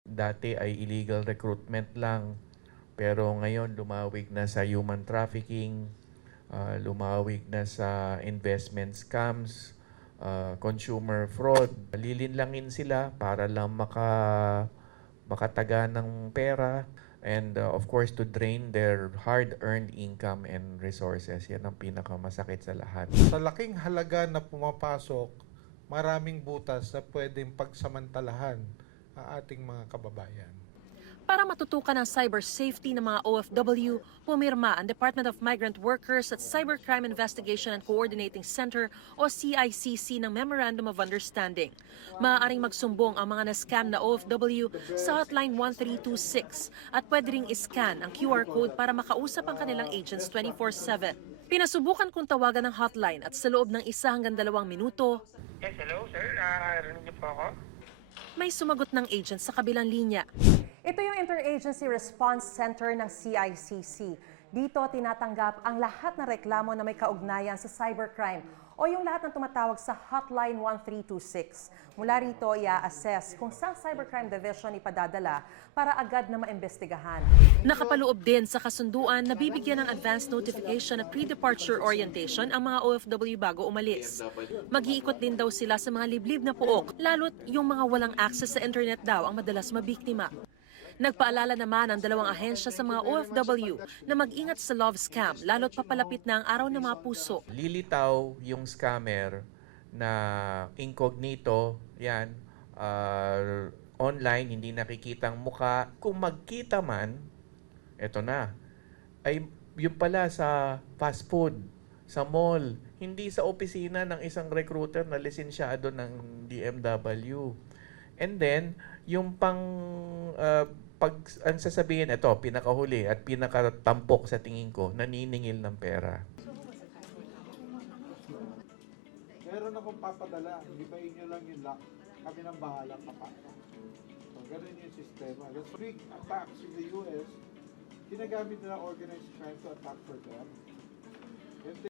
Dati ay illegal recruitment lang, pero ngayon lumawig na sa human trafficking, lumawig na sa investment scams, consumer fraud. Lilinlangin sila para lang makataga ng pera and of course to drain their hard-earned income and resources. Yan ang pinakamasakit sa lahat. Sa laking halaga na pumapasok, maraming butas na pwedeng pagsamantalahan ang ating mga kababayan. Para matutukan ang cyber safety ng mga OFW, pumirma ang Department of Migrant Workers at Cybercrime Investigation and Coordinating Center o CICC ng Memorandum of Understanding. Maaaring magsumbong ang mga na-scam na OFW sa hotline 1326 at pwede ring iscan ang QR code para makausap ang kanilang agents 24/7. Pinasubukan kong tawagan ng hotline at sa loob ng 1 hanggang 2 minuto, Yes, hello sir. Narinig niyo po ako? may sumagot ng agent sa kabilang linya. Ito yung Interagency Response Center ng CICC. Dito tinatanggap ang lahat ng reklamo na may kaugnayan sa cybercrime o yung lahat ng tumatawag sa Hotline 1326. Mula rito, i-assess kung saan cybercrime division ipadadala para agad na maimbestigahan. Nakapaloob din sa kasunduan na bibigyan ng advance notification at pre-departure orientation ang mga OFW bago umalis. Mag-iikot din daw sila sa mga liblib na pook, lalo't yung mga walang access sa internet daw ang madalas mabiktima. Nagpaalala naman ang 2 ahensya sa mga OFW na mag-ingat sa love scam, lalo't papalapit na ang araw ng mga puso. Lilitaw yung scammer na incognito, yan, online, hindi nakikitang muka. Kung magkita man, eto na, ay yung pala sa fast food, sa mall, hindi sa opisina ng isang recruiter na lisensyado ng DMW. And then, yung pag ang sasabihin, ito, pinakahuli at pinakatampok sa tingin ko, naniningil ng pera. Meron akong papadala, ibayin nyo lang yung lock, kami nang bahala kapata. So, ganun yung sistema. The big attacks in the US, ginagamit nila organized crime to attack for them.